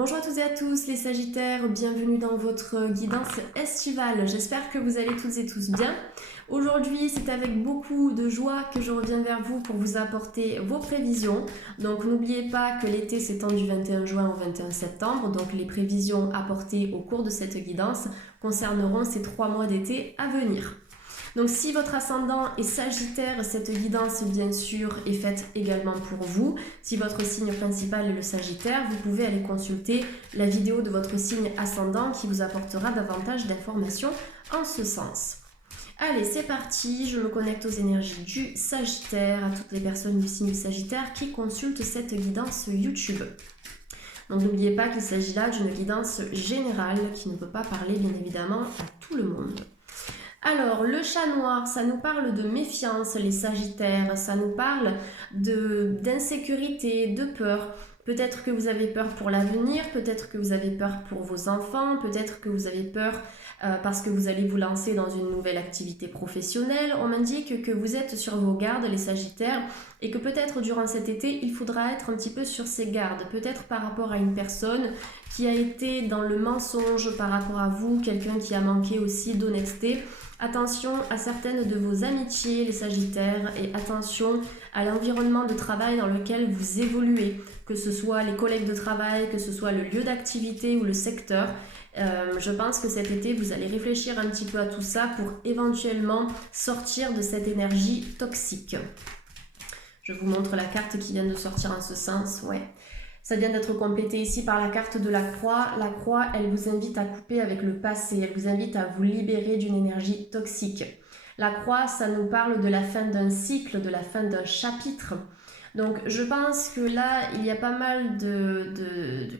Bonjour à toutes et à tous les Sagittaires, bienvenue dans votre guidance estivale. J'espère que vous allez toutes et tous bien. Aujourd'hui, c'est avec beaucoup de joie que je reviens vers vous pour vous apporter vos prévisions. Donc n'oubliez pas que l'été s'étend du 21 juin au 21 septembre. Donc les prévisions apportées au cours de cette guidance concerneront ces 3 mois d'été à venir. Donc si votre ascendant est Sagittaire, cette guidance bien sûr est faite également pour vous. Si votre signe principal est le Sagittaire, vous pouvez aller consulter la vidéo de votre signe ascendant qui vous apportera davantage d'informations en ce sens. Allez, c'est parti, je me connecte aux énergies du Sagittaire, à toutes les personnes du signe Sagittaire qui consultent cette guidance YouTube. Donc n'oubliez pas qu'il s'agit là d'une guidance générale qui ne peut pas parler bien évidemment à tout le monde. Alors, le chat noir, ça nous parle de méfiance, les Sagittaires, ça nous parle d'insécurité, de peur. Peut-être que vous avez peur pour l'avenir, peut-être que vous avez peur pour vos enfants, peut-être que vous avez peur parce que vous allez vous lancer dans une nouvelle activité professionnelle. On m'indique que vous êtes sur vos gardes, les Sagittaires, et que peut-être durant cet été, il faudra être un petit peu sur ses gardes, peut-être par rapport à une personne qui a été dans le mensonge par rapport à vous, quelqu'un qui a manqué aussi d'honnêteté. Attention à certaines de vos amitiés, les Sagittaires, et attention à l'environnement de travail dans lequel vous évoluez, que ce soit les collègues de travail, que ce soit le lieu d'activité ou le secteur. Je pense que cet été, vous allez réfléchir un petit peu à tout ça pour éventuellement sortir de cette énergie toxique. Je vous montre la carte qui vient de sortir en ce sens, ouais. Ça vient d'être complété ici par la carte de la croix. La croix, elle vous invite à couper avec le passé. Elle vous invite à vous libérer d'une énergie toxique. La croix, ça nous parle de la fin d'un cycle, de la fin d'un chapitre. Donc, je pense que là, il y a pas mal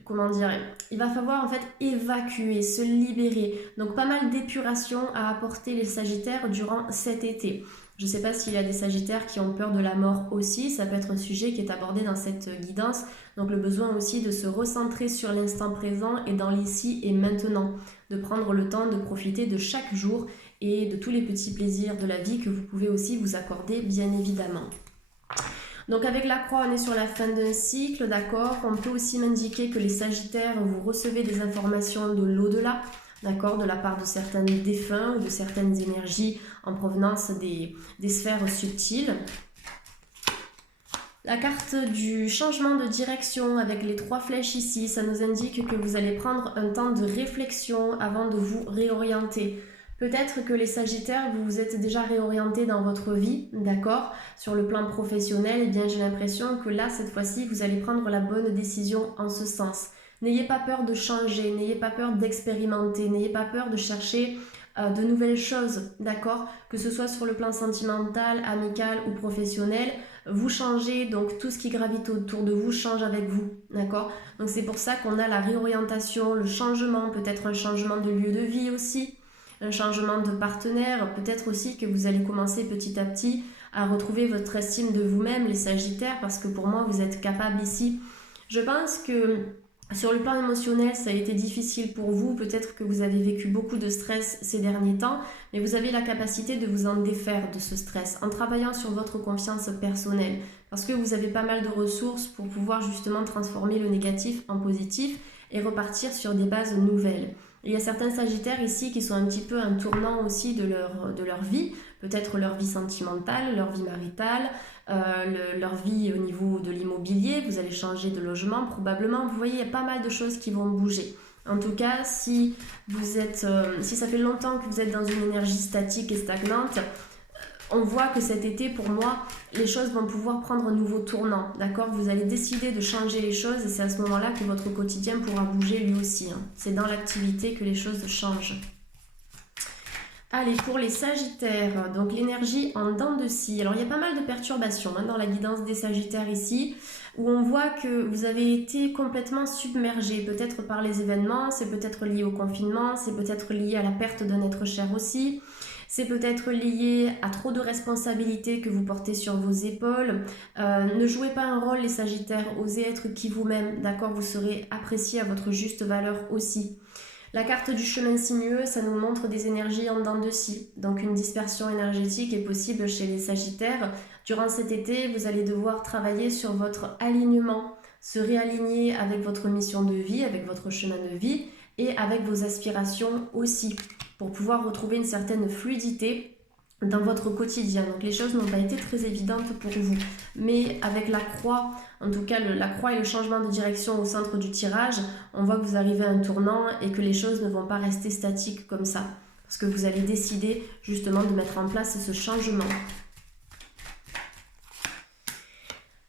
comment dire, il va falloir en fait évacuer, se libérer. Donc, pas mal d'épuration à apporter les Sagittaires durant cet été. Je ne sais pas s'il y a des Sagittaires qui ont peur de la mort aussi, ça peut être un sujet qui est abordé dans cette guidance. Donc le besoin aussi de se recentrer sur l'instant présent et dans l'ici et maintenant, de prendre le temps de profiter de chaque jour et de tous les petits plaisirs de la vie que vous pouvez aussi vous accorder bien évidemment. Donc avec la croix, on est sur la fin d'un cycle, d'accord. On peut aussi m'indiquer que les Sagittaires, vous recevez des informations de l'au-delà, d'accord, de la part de certains défunts ou de certaines énergies en provenance des sphères subtiles. La carte du changement de direction avec les 3 flèches ici, ça nous indique que vous allez prendre un temps de réflexion avant de vous réorienter. Peut-être que les Sagittaires, vous vous êtes déjà réorientés dans votre vie, d'accord, sur le plan professionnel, et bien j'ai l'impression que là, cette fois-ci, vous allez prendre la bonne décision en ce sens. N'ayez pas peur de changer, n'ayez pas peur d'expérimenter, n'ayez pas peur de chercher de nouvelles choses, d'accord, que ce soit sur le plan sentimental, amical ou professionnel. Vous changez, donc tout ce qui gravite autour de vous change avec vous, d'accord. Donc c'est pour ça qu'on a la réorientation, le changement, peut-être un changement de lieu de vie aussi, un changement de partenaire, peut-être aussi que vous allez commencer petit à petit à retrouver votre estime de vous-même, les Sagittaires, parce que pour moi, vous êtes capable ici. Je pense que sur le plan émotionnel, ça a été difficile pour vous. Peut-être que vous avez vécu beaucoup de stress ces derniers temps, mais vous avez la capacité de vous en défaire de ce stress en travaillant sur votre confiance personnelle. Parce que vous avez pas mal de ressources pour pouvoir justement transformer le négatif en positif et repartir sur des bases nouvelles. Il y a certains Sagittaires ici qui sont un petit peu un tournant aussi de leur vie, peut-être leur vie sentimentale, leur vie maritale, leur vie au niveau de l'immobilier. Vous allez changer de logement probablement. Vous voyez, il y a pas mal de choses qui vont bouger. En tout cas, si ça fait longtemps que vous êtes dans une énergie statique et stagnante, on voit que cet été, pour moi, les choses vont pouvoir prendre un nouveau tournant, d'accord. Vous allez décider de changer les choses et c'est à ce moment-là que votre quotidien pourra bouger lui aussi. C'est dans l'activité que les choses changent. Allez, pour les Sagittaires, donc l'énergie en dents de scie. Alors, il y a pas mal de perturbations dans la guidance des Sagittaires ici, où on voit que vous avez été complètement submergé, peut-être par les événements, c'est peut-être lié au confinement, c'est peut-être lié à la perte d'un être cher aussi. C'est peut-être lié à trop de responsabilités que vous portez sur vos épaules. Ne jouez pas un rôle les Sagittaires, osez être qui vous-même, d'accord. Vous serez apprécié à votre juste valeur aussi. La carte du chemin sinueux, ça nous montre des énergies en dents de scie. Donc une dispersion énergétique est possible chez les Sagittaires. Durant cet été, vous allez devoir travailler sur votre alignement, se réaligner avec votre mission de vie, avec votre chemin de vie et avec vos aspirations aussi, pour pouvoir retrouver une certaine fluidité dans votre quotidien. Donc les choses n'ont pas été très évidentes pour vous. Mais avec la croix, en tout cas la croix et le changement de direction au centre du tirage, on voit que vous arrivez à un tournant et que les choses ne vont pas rester statiques comme ça. Parce que vous allez décider justement de mettre en place ce changement.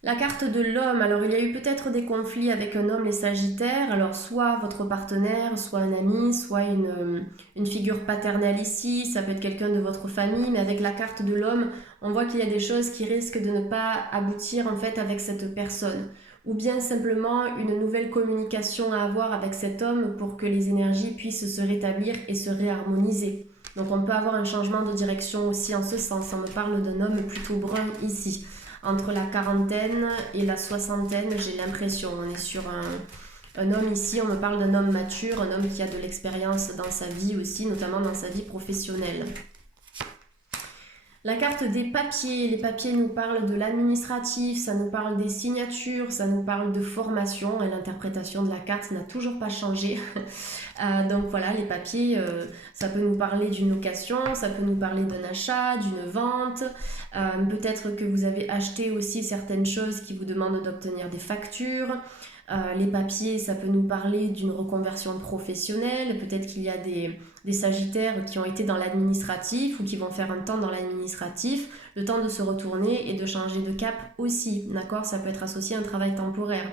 La carte de l'homme, alors il y a eu peut-être des conflits avec un homme, les Sagittaires, alors soit votre partenaire, soit un ami, soit une figure paternelle ici, ça peut être quelqu'un de votre famille, mais avec la carte de l'homme, on voit qu'il y a des choses qui risquent de ne pas aboutir en fait avec cette personne, ou bien simplement une nouvelle communication à avoir avec cet homme pour que les énergies puissent se rétablir et se réharmoniser. Donc on peut avoir un changement de direction aussi en ce sens, on me parle d'un homme plutôt brun ici. Entre la quarantaine et la soixantaine, j'ai l'impression, on est sur un homme ici, on me parle d'un homme mature, un homme qui a de l'expérience dans sa vie aussi, notamment dans sa vie professionnelle. La carte des papiers, les papiers nous parlent de l'administratif, ça nous parle des signatures, ça nous parle de formation et l'interprétation de la carte n'a toujours pas changé. Donc voilà, les papiers, ça peut nous parler d'une location, ça peut nous parler d'un achat, d'une vente. Peut-être que vous avez acheté aussi certaines choses qui vous demandent d'obtenir des factures. Les papiers, ça peut nous parler d'une reconversion professionnelle. Peut-être qu'il y a des Sagittaires qui ont été dans l'administratif ou qui vont faire un temps dans l'administratif, le temps de se retourner et de changer de cap aussi. D'accord ? Ça peut être associé à un travail temporaire.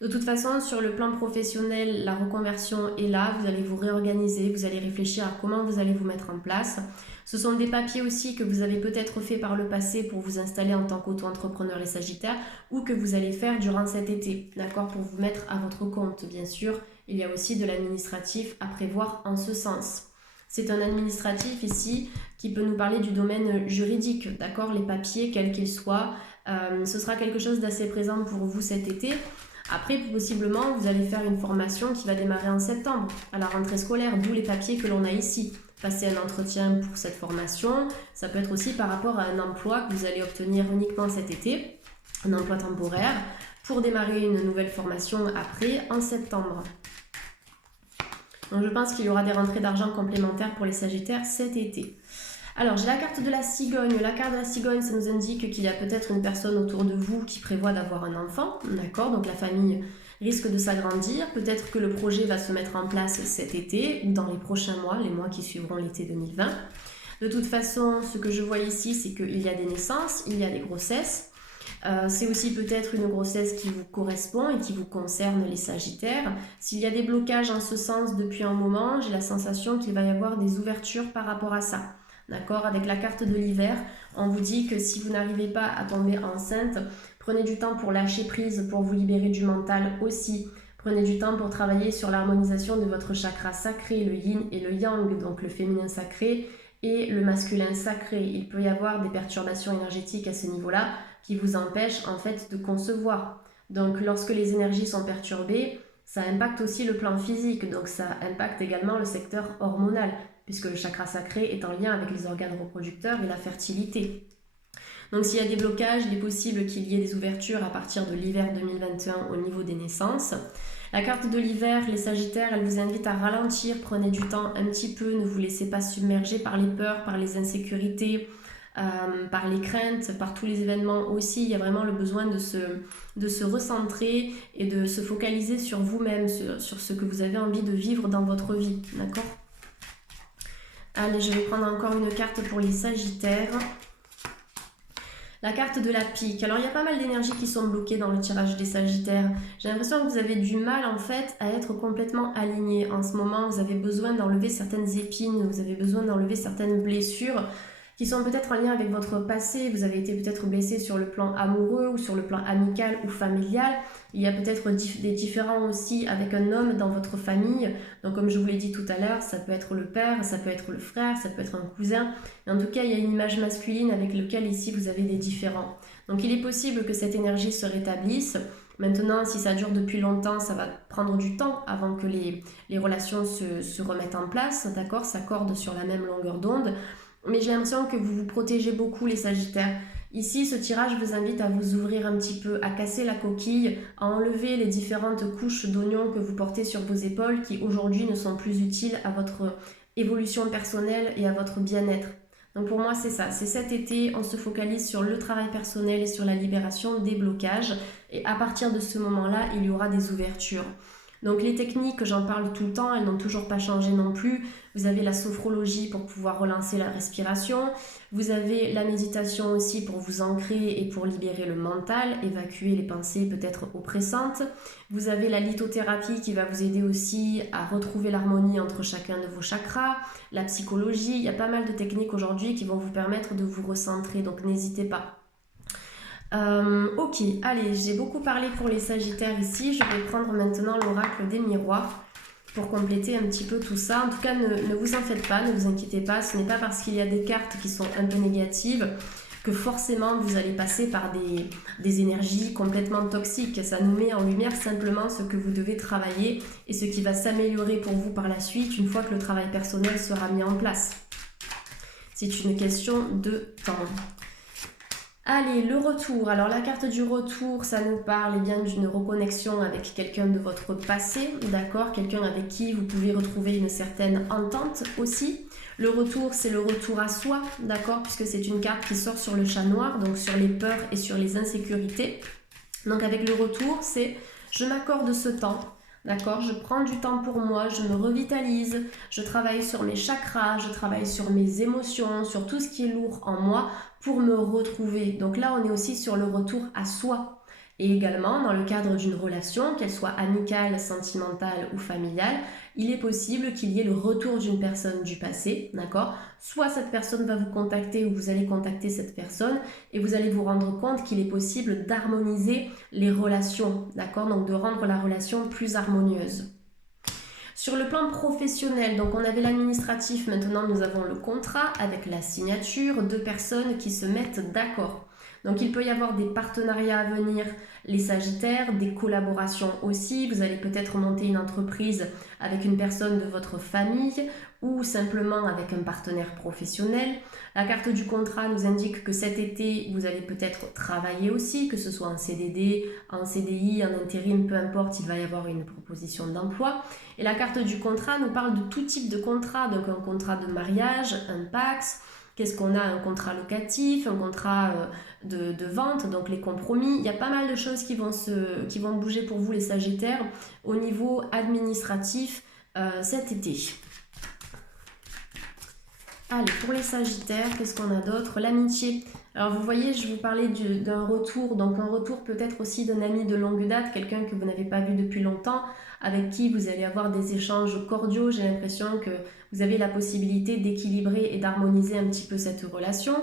De toute façon, sur le plan professionnel, la reconversion est là. Vous allez vous réorganiser, vous allez réfléchir à comment vous allez vous mettre en place. Ce sont des papiers aussi que vous avez peut-être fait par le passé pour vous installer en tant qu'auto-entrepreneur les Sagittaires ou que vous allez faire durant cet été, d'accord, pour vous mettre à votre compte. Bien sûr, il y a aussi de l'administratif à prévoir en ce sens. C'est un administratif ici qui peut nous parler du domaine juridique, d'accord, les papiers, quels qu'ils soient. Ce sera quelque chose d'assez présent pour vous cet été. Après, possiblement, vous allez faire une formation qui va démarrer en septembre, à la rentrée scolaire, d'où les papiers que l'on a ici. Passer un entretien pour cette formation, ça peut être aussi par rapport à un emploi que vous allez obtenir uniquement cet été, un emploi temporaire, pour démarrer une nouvelle formation après, en septembre. Donc je pense qu'il y aura des rentrées d'argent complémentaires pour les Sagittaires cet été. Alors, j'ai la carte de la cigogne. La carte de la cigogne, ça nous indique qu'il y a peut-être une personne autour de vous qui prévoit d'avoir un enfant. D'accord ? Donc, la famille risque de s'agrandir. Peut-être que le projet va se mettre en place cet été ou dans les prochains mois, les mois qui suivront l'été 2020. De toute façon, ce que je vois ici, c'est qu'il y a des naissances, il y a des grossesses. C'est aussi peut-être une grossesse qui vous correspond et qui vous concerne les Sagittaires. S'il y a des blocages en ce sens depuis un moment, j'ai la sensation qu'il va y avoir des ouvertures par rapport à ça. D'accord, avec la carte de l'hiver, on vous dit que si vous n'arrivez pas à tomber enceinte, prenez du temps pour lâcher prise, pour vous libérer du mental aussi. Prenez du temps pour travailler sur l'harmonisation de votre chakra sacré, le yin et le yang, donc le féminin sacré et le masculin sacré. Il peut y avoir des perturbations énergétiques à ce niveau-là qui vous empêchent en fait de concevoir. Donc lorsque les énergies sont perturbées, ça impacte aussi le plan physique, donc ça impacte également le secteur hormonal, puisque le chakra sacré est en lien avec les organes reproducteurs et la fertilité. Donc s'il y a des blocages, il est possible qu'il y ait des ouvertures à partir de l'hiver 2021 au niveau des naissances. La carte de l'hiver, les Sagittaires, elle vous invite à ralentir, prenez du temps un petit peu, ne vous laissez pas submerger par les peurs, par les insécurités, par les craintes, par tous les événements aussi. Il y a vraiment le besoin de se recentrer et de se focaliser sur vous-même, sur ce que vous avez envie de vivre dans votre vie, d'accord ? Allez, je vais prendre encore une carte pour les Sagittaires. La carte de la pique. Alors, il y a pas mal d'énergies qui sont bloquées dans le tirage des Sagittaires. J'ai l'impression que vous avez du mal, en fait, à être complètement aligné. En ce moment, vous avez besoin d'enlever certaines épines, vous avez besoin d'enlever certaines blessures qui sont peut-être en lien avec votre passé. Vous avez été peut-être blessé sur le plan amoureux ou sur le plan amical ou familial. Il y a peut-être des différends aussi avec un homme dans votre famille. Donc comme je vous l'ai dit tout à l'heure, ça peut être le père, ça peut être le frère, ça peut être un cousin. Mais en tout cas, il y a une image masculine avec laquelle ici vous avez des différends. Donc il est possible que cette énergie se rétablisse. Maintenant, si ça dure depuis longtemps, ça va prendre du temps avant que les relations se remettent en place, d'accord, s'accordent sur la même longueur d'onde. Mais j'ai l'impression que vous vous protégez beaucoup les Sagittaires. Ici, ce tirage vous invite à vous ouvrir un petit peu, à casser la coquille, à enlever les différentes couches d'oignons que vous portez sur vos épaules qui aujourd'hui ne sont plus utiles à votre évolution personnelle et à votre bien-être. Donc pour moi, c'est ça. C'est cet été, on se focalise sur le travail personnel et sur la libération des blocages. Et à partir de ce moment-là, il y aura des ouvertures. Donc les techniques, j'en parle tout le temps, elles n'ont toujours pas changé non plus. Vous avez la sophrologie pour pouvoir relancer la respiration. Vous avez la méditation aussi pour vous ancrer et pour libérer le mental, évacuer les pensées peut-être oppressantes. Vous avez la lithothérapie qui va vous aider aussi à retrouver l'harmonie entre chacun de vos chakras. La psychologie, il y a pas mal de techniques aujourd'hui qui vont vous permettre de vous recentrer, donc n'hésitez pas. Ok, allez, j'ai beaucoup parlé pour les Sagittaires ici. Je vais prendre maintenant l'oracle des miroirs pour compléter un petit peu tout ça. En tout cas, ne vous en faites pas, ne vous inquiétez pas. Ce n'est pas parce qu'il y a des cartes qui sont un peu négatives que forcément vous allez passer par des énergies complètement toxiques. Ça nous met en lumière simplement ce que vous devez travailler et ce qui va s'améliorer pour vous par la suite une fois que le travail personnel sera mis en place. C'est une question de temps. Allez, le retour. Alors la carte du retour, ça nous parle bien d'une reconnexion avec quelqu'un de votre passé, d'accord? Quelqu'un avec qui vous pouvez retrouver une certaine entente aussi. Le retour, c'est le retour à soi, d'accord? Puisque c'est une carte qui sort sur le chat noir, donc sur les peurs et sur les insécurités. Donc avec le retour, c'est je m'accorde ce temps. D'accord, je prends du temps pour moi, je me revitalise, je travaille sur mes chakras, je travaille sur mes émotions, sur tout ce qui est lourd en moi pour me retrouver. Donc là, on est aussi sur le retour à soi. Et également, dans le cadre d'une relation, qu'elle soit amicale, sentimentale ou familiale, il est possible qu'il y ait le retour d'une personne du passé, d'accord? Soit cette personne va vous contacter ou vous allez contacter cette personne et vous allez vous rendre compte qu'il est possible d'harmoniser les relations, d'accord? Donc de rendre la relation plus harmonieuse. Sur le plan professionnel, donc on avait l'administratif, maintenant nous avons le contrat avec la signature, deux personnes qui se mettent d'accord. Donc il peut y avoir des partenariats à venir, les Sagittaires, des collaborations aussi. Vous allez peut-être monter une entreprise avec une personne de votre famille ou simplement avec un partenaire professionnel. La carte du contrat nous indique que cet été, vous allez peut-être travailler aussi, que ce soit en CDD, en CDI, en intérim, peu importe, il va y avoir une proposition d'emploi. Et la carte du contrat nous parle de tout type de contrat, donc un contrat de mariage, un PACS. Qu'est-ce qu'on a? Un contrat locatif, un contrat de vente, donc les compromis. Il y a pas mal de choses qui vont bouger pour vous les Sagittaires au niveau administratif cet été. Allez, pour les Sagittaires, qu'est-ce qu'on a d'autre? L'amitié. Alors vous voyez, je vous parlais d'un retour, donc un retour peut-être aussi d'un ami de longue date, quelqu'un que vous n'avez pas vu depuis longtemps, avec qui vous allez avoir des échanges cordiaux. J'ai l'impression que vous avez la possibilité d'équilibrer et d'harmoniser un petit peu cette relation.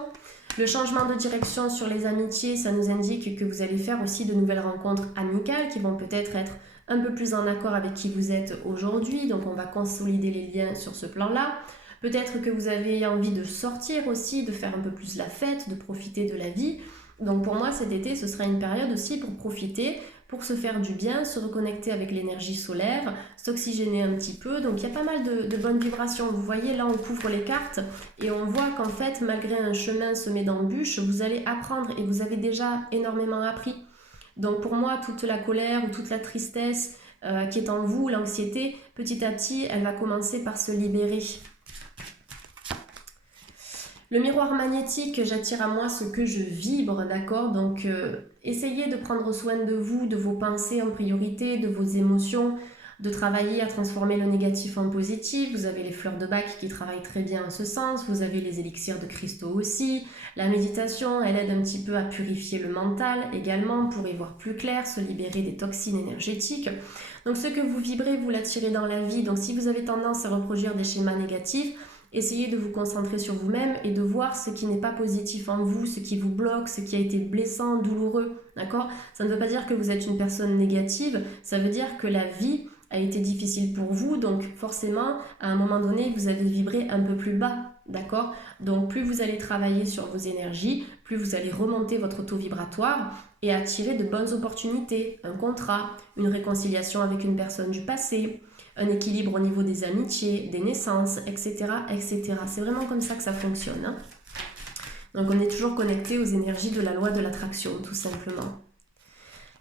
Le changement de direction sur les amitiés, ça nous indique que vous allez faire aussi de nouvelles rencontres amicales qui vont peut-être être un peu plus en accord avec qui vous êtes aujourd'hui. Donc on va consolider les liens sur ce plan-là. Peut-être que vous avez envie de sortir aussi, de faire un peu plus la fête, de profiter de la vie. Donc pour moi, cet été, ce sera une période aussi pour profiter, pour se faire du bien, se reconnecter avec l'énergie solaire, s'oxygéner un petit peu. Donc il y a pas mal de bonnes vibrations. Vous voyez, là, on couvre les cartes et on voit qu'en fait, malgré un chemin semé d'embûches, vous allez apprendre et vous avez déjà énormément appris. Donc pour moi, toute la colère ou toute la tristesse qui est en vous, l'anxiété, petit à petit, elle va commencer par se libérer. Le miroir magnétique, j'attire à moi ce que je vibre, d'accord? Donc, essayez de prendre soin de vous, de vos pensées en priorité, de vos émotions, de travailler à transformer le négatif en positif. Vous avez les fleurs de bac qui travaillent très bien en ce sens. Vous avez les élixirs de cristaux aussi. La méditation, elle aide un petit peu à purifier le mental également pour y voir plus clair, se libérer des toxines énergétiques. Donc, ce que vous vibrez, vous l'attirez dans la vie. Donc, si vous avez tendance à reproduire des schémas négatifs, essayez de vous concentrer sur vous-même et de voir ce qui n'est pas positif en vous, ce qui vous bloque, ce qui a été blessant, douloureux, d'accord? Ça ne veut pas dire que vous êtes une personne négative, ça veut dire que la vie a été difficile pour vous, donc forcément, à un moment donné, vous avez vibré un peu plus bas, d'accord? Donc plus vous allez travailler sur vos énergies, plus vous allez remonter votre taux vibratoire et attirer de bonnes opportunités, un contrat, une réconciliation avec une personne du passé, un équilibre au niveau des amitiés, des naissances, etc. etc. C'est vraiment comme ça que ça fonctionne. Hein. Donc on est toujours connecté aux énergies de la loi de l'attraction, tout simplement.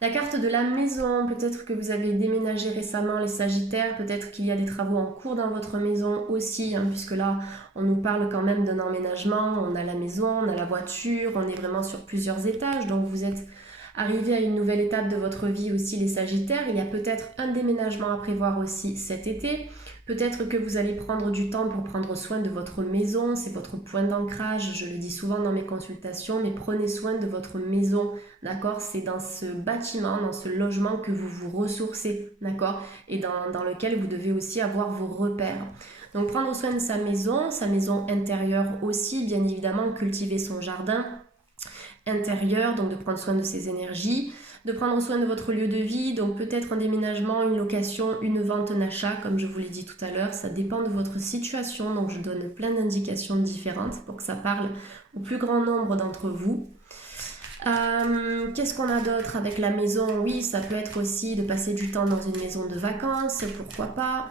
La carte de la maison, peut-être que vous avez déménagé récemment les Sagittaires, peut-être qu'il y a des travaux en cours dans votre maison aussi, hein, puisque là on nous parle quand même d'un emménagement, on a la maison, on a la voiture, on est vraiment sur plusieurs étages, donc vous êtes arrivé à une nouvelle étape de votre vie aussi les Sagittaires. Il y a peut-être un déménagement à prévoir aussi cet été. Peut-être que vous allez prendre du temps pour prendre soin de votre maison, c'est votre point d'ancrage, je le dis souvent dans mes consultations, mais prenez soin de votre maison, d'accord? C'est dans ce bâtiment, dans ce logement que vous vous ressourcez, d'accord? Et dans lequel vous devez aussi avoir vos repères. Donc prendre soin de sa maison intérieure aussi, bien évidemment, cultiver son jardin intérieur, donc de prendre soin de ses énergies, de prendre soin de votre lieu de vie, donc peut-être un déménagement, une location, une vente, un achat, comme je vous l'ai dit tout à l'heure, ça dépend de votre situation, donc je donne plein d'indications différentes pour que ça parle au plus grand nombre d'entre vous. Qu'est-ce qu'on a d'autre avec la maison? Oui, ça peut être aussi de passer du temps dans une maison de vacances, pourquoi pas,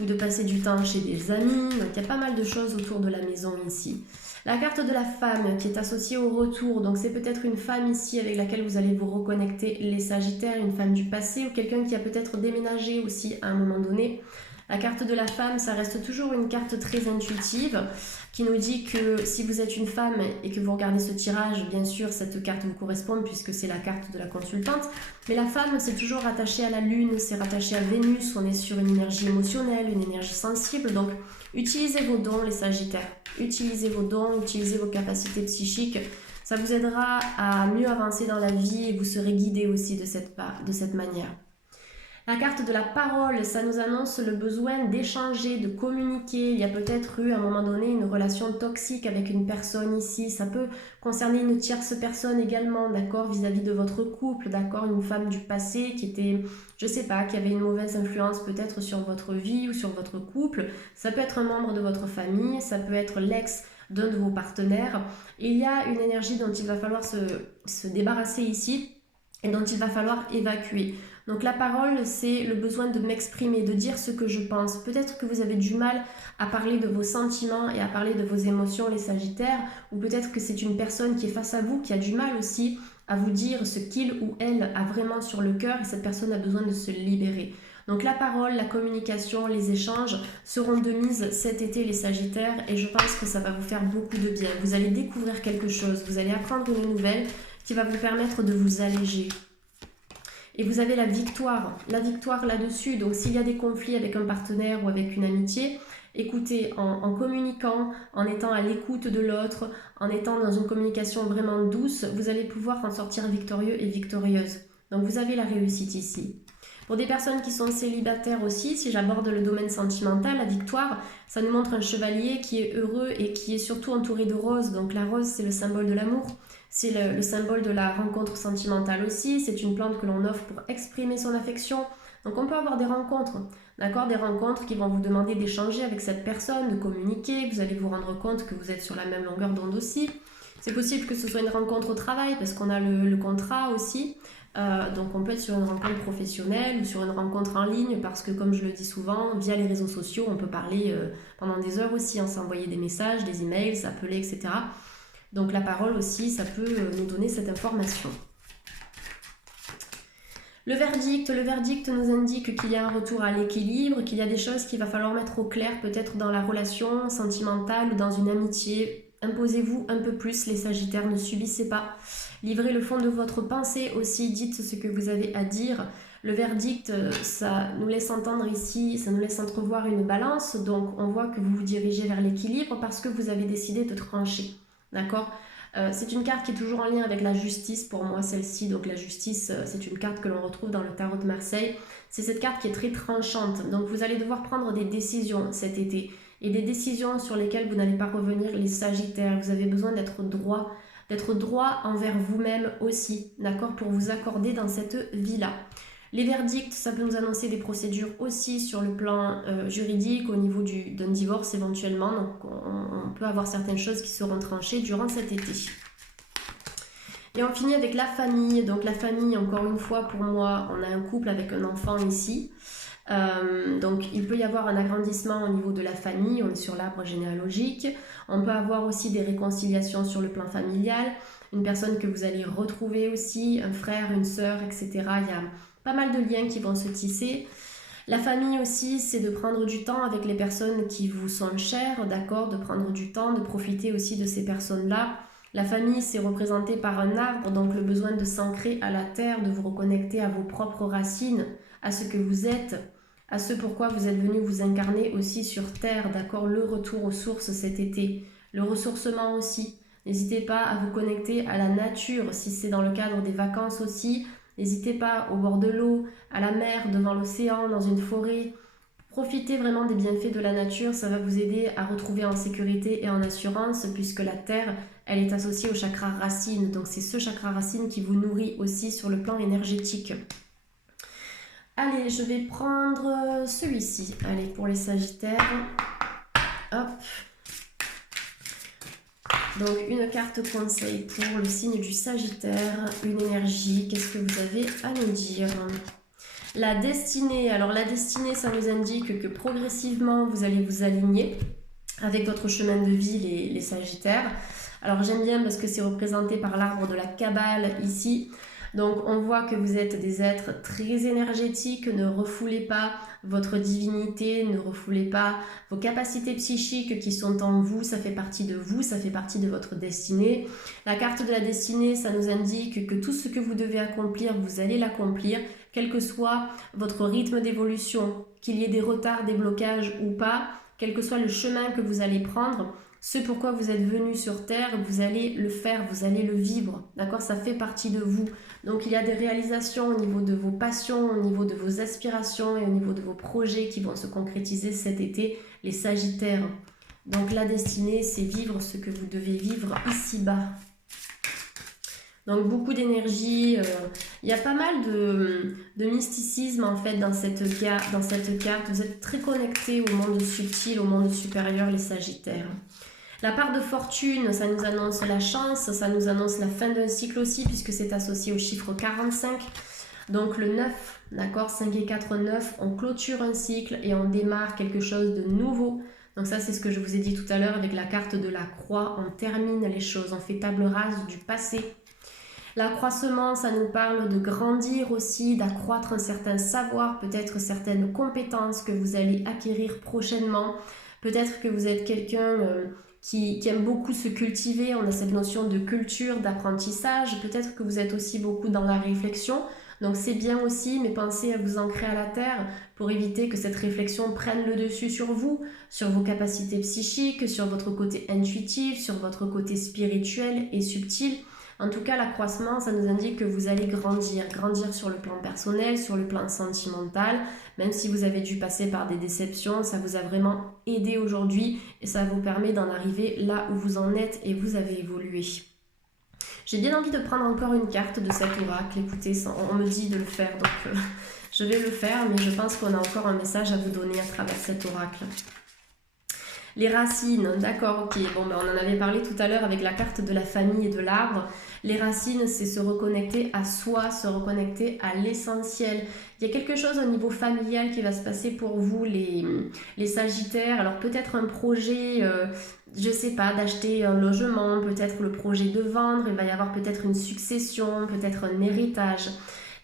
ou de passer du temps chez des amis, donc il y a pas mal de choses autour de la maison ici. La carte de la femme qui est associée au retour, donc c'est peut-être une femme ici avec laquelle vous allez vous reconnecter les Sagittaires, une femme du passé ou quelqu'un qui a peut-être déménagé aussi à un moment donné. La carte de la femme, ça reste toujours une carte très intuitive qui nous dit que si vous êtes une femme et que vous regardez ce tirage, bien sûr cette carte vous correspond puisque c'est la carte de la consultante, mais la femme c'est toujours rattaché à la lune, c'est rattaché à Vénus, on est sur une énergie émotionnelle, une énergie sensible, donc utilisez vos dons les Sagittaires, utilisez vos dons, utilisez vos capacités psychiques, ça vous aidera à mieux avancer dans la vie et vous serez guidé aussi de cette manière. La carte de la parole, ça nous annonce le besoin d'échanger, de communiquer. Il y a peut-être eu à un moment donné une relation toxique avec une personne ici. Ça peut concerner une tierce personne également, d'accord, vis-à-vis de votre couple, d'accord, une femme du passé qui était, je sais pas, qui avait une mauvaise influence peut-être sur votre vie ou sur votre couple. Ça peut être un membre de votre famille, ça peut être l'ex d'un de vos partenaires. Et il y a une énergie dont il va falloir se débarrasser ici et dont il va falloir évacuer. Donc la parole, c'est le besoin de m'exprimer, de dire ce que je pense. Peut-être que vous avez du mal à parler de vos sentiments et à parler de vos émotions, les Sagittaires, ou peut-être que c'est une personne qui est face à vous, qui a du mal aussi à vous dire ce qu'il ou elle a vraiment sur le cœur et cette personne a besoin de se libérer. Donc la parole, la communication, les échanges seront de mise cet été les Sagittaires et je pense que ça va vous faire beaucoup de bien. Vous allez découvrir quelque chose, vous allez apprendre une nouvelle qui va vous permettre de vous alléger. Et vous avez la victoire là-dessus. Donc s'il y a des conflits avec un partenaire ou avec une amitié, écoutez, en communiquant, en étant à l'écoute de l'autre, en étant dans une communication vraiment douce, vous allez pouvoir en sortir victorieux et victorieuse. Donc vous avez la réussite ici. Pour des personnes qui sont célibataires aussi, si j'aborde le domaine sentimental, la victoire, ça nous montre un chevalier qui est heureux et qui est surtout entouré de roses. Donc la rose, c'est le symbole de l'amour. C'est le symbole de la rencontre sentimentale aussi, c'est une plante que l'on offre pour exprimer son affection. Donc on peut avoir des rencontres, d'accord, des rencontres qui vont vous demander d'échanger avec cette personne, de communiquer, vous allez vous rendre compte que vous êtes sur la même longueur d'onde aussi. C'est possible que ce soit une rencontre au travail parce qu'on a le contrat aussi, donc on peut être sur une rencontre professionnelle ou sur une rencontre en ligne parce que comme je le dis souvent, via les réseaux sociaux, on peut parler pendant des heures aussi, hein, s'envoyer des messages, des emails, s'appeler, etc. Donc la parole aussi, ça peut nous donner cette information. Le verdict nous indique qu'il y a un retour à l'équilibre, qu'il y a des choses qu'il va falloir mettre au clair peut-être dans la relation sentimentale ou dans une amitié. Imposez-vous un peu plus les Sagittaires, ne subissez pas. Livrez le fond de votre pensée aussi, dites ce que vous avez à dire. Le verdict, ça nous laisse entendre ici, ça nous laisse entrevoir une balance, donc on voit que vous vous dirigez vers l'équilibre parce que vous avez décidé de trancher. D'accord, c'est une carte qui est toujours en lien avec la justice pour moi, celle-ci. Donc la justice, c'est une carte que l'on retrouve dans le tarot de Marseille. C'est cette carte qui est très tranchante. Donc vous allez devoir prendre des décisions cet été. Et des décisions sur lesquelles vous n'allez pas revenir les Sagittaires. Vous avez besoin d'être droit envers vous-même aussi, d'accord, pour vous accorder dans cette vie-là. Les verdicts, ça peut nous annoncer des procédures aussi sur le plan juridique, au niveau d'un divorce éventuellement. Donc on peut avoir certaines choses qui seront tranchées durant cet été. Et on finit avec la famille. Donc la famille, encore une fois, pour moi, on a un couple avec un enfant ici. Donc il peut y avoir un agrandissement au niveau de la famille, on est sur l'arbre généalogique. On peut avoir aussi des réconciliations sur le plan familial, une personne que vous allez retrouver aussi, un frère, une sœur, etc. Il y a pas mal de liens qui vont se tisser. La famille aussi, c'est de prendre du temps avec les personnes qui vous sont chères, d'accord, de prendre du temps, de profiter aussi de ces personnes-là. La famille, c'est représenté par un arbre, donc le besoin de s'ancrer à la terre, de vous reconnecter à vos propres racines, à ce que vous êtes, à ce pourquoi vous êtes venu vous incarner aussi sur terre, d'accord, le retour aux sources cet été, le ressourcement aussi. N'hésitez pas à vous connecter à la nature, si c'est dans le cadre des vacances aussi. N'hésitez pas au bord de l'eau, à la mer, devant l'océan, dans une forêt. Profitez vraiment des bienfaits de la nature, ça va vous aider à retrouver en sécurité et en assurance, puisque la terre, elle est associée au chakra racine. Donc c'est ce chakra racine qui vous nourrit aussi sur le plan énergétique. Allez, je vais prendre celui-ci. Allez, pour les Sagittaires. Hop. Donc une carte conseil pour le signe du Sagittaire, une énergie, qu'est-ce que vous avez à nous dire? La destinée, alors la destinée ça nous indique que progressivement vous allez vous aligner avec votre chemin de vie les Sagittaires. Alors j'aime bien parce que c'est représenté par l'arbre de la Kabbale ici. Donc on voit que vous êtes des êtres très énergétiques, ne refoulez pas votre divinité, ne refoulez pas vos capacités psychiques qui sont en vous, ça fait partie de vous, ça fait partie de votre destinée. La carte de la destinée, ça nous indique que tout ce que vous devez accomplir, vous allez l'accomplir, quel que soit votre rythme d'évolution, qu'il y ait des retards, des blocages ou pas, quel que soit le chemin que vous allez prendre. Ce pourquoi vous êtes venu sur Terre, vous allez le faire, vous allez le vivre, d'accord? Ça fait partie de vous. Donc il y a des réalisations au niveau de vos passions, au niveau de vos aspirations et au niveau de vos projets qui vont se concrétiser cet été, les Sagittaires. Donc la destinée, c'est vivre ce que vous devez vivre ici-bas. Donc beaucoup d'énergie, il y a pas mal de mysticisme en fait dans cette carte. Vous êtes très connectés au monde subtil, au monde supérieur, les Sagittaires. La part de fortune, ça nous annonce la chance, ça nous annonce la fin d'un cycle aussi, puisque c'est associé au chiffre 45. Donc le 9, d'accord, 5 et 4, 9, on clôture un cycle et on démarre quelque chose de nouveau. Donc ça, c'est ce que je vous ai dit tout à l'heure avec la carte de la croix, on termine les choses, on fait table rase du passé. L'accroissement, ça nous parle de grandir aussi, d'accroître un certain savoir, peut-être certaines compétences que vous allez acquérir prochainement. Peut-être que vous êtes quelqu'un qui aime beaucoup se cultiver, on a cette notion de culture, d'apprentissage. Peut-être que vous êtes aussi beaucoup dans la réflexion. Donc c'est bien aussi, mais pensez à vous ancrer à la terre pour éviter que cette réflexion prenne le dessus sur vous, sur vos capacités psychiques, sur votre côté intuitif, sur votre côté spirituel et subtil. En tout cas, l'accroissement, ça nous indique que vous allez grandir sur le plan personnel, sur le plan sentimental. Même si vous avez dû passer par des déceptions, ça vous a vraiment aidé aujourd'hui et ça vous permet d'en arriver là où vous en êtes et vous avez évolué. J'ai bien envie de prendre encore une carte de cet oracle. Écoutez, on me dit de le faire, donc je vais le faire, mais je pense qu'on a encore un message à vous donner à travers cet oracle. Les racines, d'accord, ok, bon, ben, on en avait parlé tout à l'heure avec la carte de la famille et de l'arbre. Les racines, c'est se reconnecter à soi, se reconnecter à l'essentiel. Il y a quelque chose au niveau familial qui va se passer pour vous, les Sagittaires. Alors peut-être un projet, je sais pas, d'acheter un logement, peut-être le projet de vendre, il va y avoir peut-être une succession, peut-être un héritage.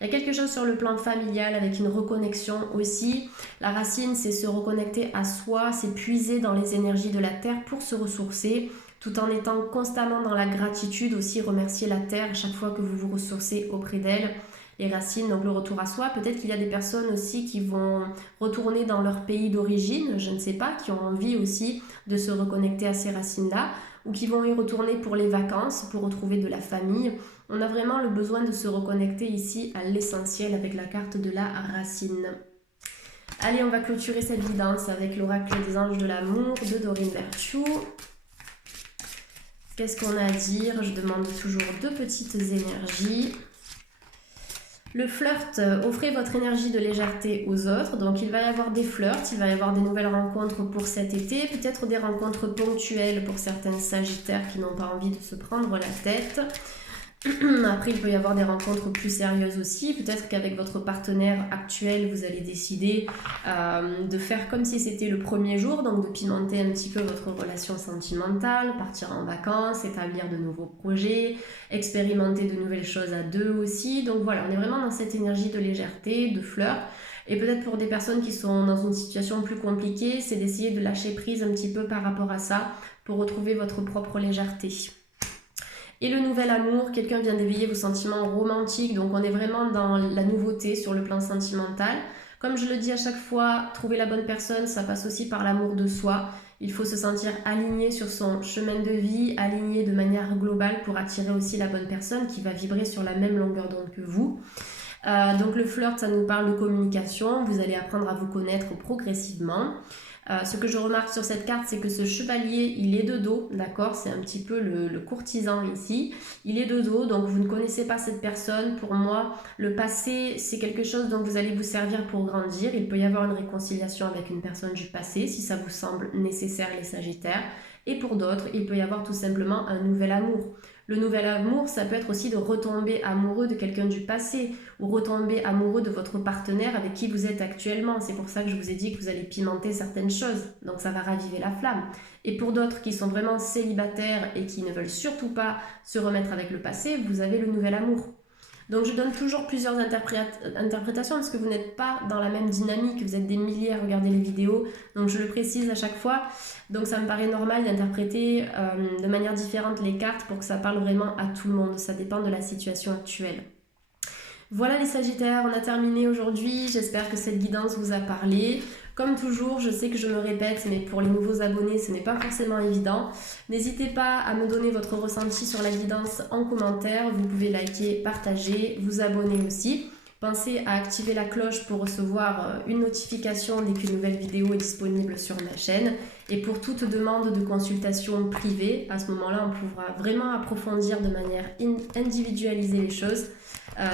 Il y a quelque chose sur le plan familial avec une reconnexion aussi. La racine, c'est se reconnecter à soi, c'est puiser dans les énergies de la terre pour se ressourcer, tout en étant constamment dans la gratitude aussi, remercier la terre chaque fois que vous vous ressourcez auprès d'elle. Les racines, donc le retour à soi. Peut-être qu'il y a des personnes aussi qui vont retourner dans leur pays d'origine, je ne sais pas, qui ont envie aussi de se reconnecter à ces racines-là, ou qui vont y retourner pour les vacances, pour retrouver de la famille. On a vraiment le besoin de se reconnecter ici à l'essentiel avec la carte de la racine. Allez, on va clôturer cette guidance avec l'oracle des anges de l'amour de Dorine Virtue. Qu'est-ce qu'on a à dire? Je demande toujours deux petites énergies. Le flirt, offrez votre énergie de légèreté aux autres. Donc il va y avoir des flirts, il va y avoir des nouvelles rencontres pour cet été, peut-être des rencontres ponctuelles pour certains Sagittaires qui n'ont pas envie de se prendre la tête. Après, il peut y avoir des rencontres plus sérieuses aussi. Peut-être qu'avec votre partenaire actuel, vous allez décider de faire comme si c'était le premier jour, donc de pimenter un petit peu votre relation sentimentale, partir en vacances, établir de nouveaux projets, expérimenter de nouvelles choses à deux aussi. Donc voilà, on est vraiment dans cette énergie de légèreté, de fleur. Et peut-être pour des personnes qui sont dans une situation plus compliquée, c'est d'essayer de lâcher prise un petit peu par rapport à ça pour retrouver votre propre légèreté. Et le nouvel amour, quelqu'un vient d'éveiller vos sentiments romantiques, donc on est vraiment dans la nouveauté sur le plan sentimental. Comme je le dis à chaque fois, trouver la bonne personne, ça passe aussi par l'amour de soi. Il faut se sentir aligné sur son chemin de vie, aligné de manière globale pour attirer aussi la bonne personne qui va vibrer sur la même longueur d'onde que vous. Donc le flirt, ça nous parle de communication, vous allez apprendre à vous connaître progressivement. Ce que je remarque sur cette carte, c'est que ce chevalier, il est de dos, d'accord? C'est un petit peu le courtisan ici. Il est de dos, donc vous ne connaissez pas cette personne. Pour moi, le passé, c'est quelque chose dont vous allez vous servir pour grandir. Il peut y avoir une réconciliation avec une personne du passé, si ça vous semble nécessaire, les Sagittaires. Et pour d'autres, il peut y avoir tout simplement un nouvel amour. Le nouvel amour, ça peut être aussi de retomber amoureux de quelqu'un du passé ou retomber amoureux de votre partenaire avec qui vous êtes actuellement. C'est pour ça que je vous ai dit que vous allez pimenter certaines choses. Donc ça va raviver la flamme. Et pour d'autres qui sont vraiment célibataires et qui ne veulent surtout pas se remettre avec le passé, vous avez le nouvel amour. Donc je donne toujours plusieurs interprétations parce que vous n'êtes pas dans la même dynamique, vous êtes des milliers à regarder les vidéos, donc je le précise à chaque fois. Donc ça me paraît normal d'interpréter de manière différente les cartes pour que ça parle vraiment à tout le monde, ça dépend de la situation actuelle. Voilà les Sagittaires, on a terminé aujourd'hui, j'espère que cette guidance vous a parlé. Comme toujours, je sais que je me répète, mais pour les nouveaux abonnés, ce n'est pas forcément évident. N'hésitez pas à me donner votre ressenti sur la guidance en commentaire. Vous pouvez liker, partager, vous abonner aussi. Pensez à activer la cloche pour recevoir une notification dès qu'une nouvelle vidéo est disponible sur ma chaîne. Et pour toute demande de consultation privée, à ce moment-là, on pourra vraiment approfondir de manière individualisée les choses.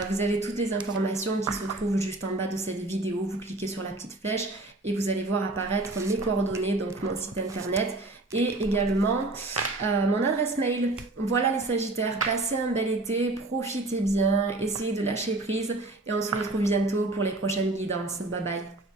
Vous avez toutes les informations qui se trouvent juste en bas de cette vidéo. Vous cliquez sur la petite flèche et vous allez voir apparaître mes coordonnées, donc mon site internet et également mon adresse mail. Voilà les Sagittaires, passez un bel été, profitez bien, essayez de lâcher prise et on se retrouve bientôt pour les prochaines guidances. Bye bye.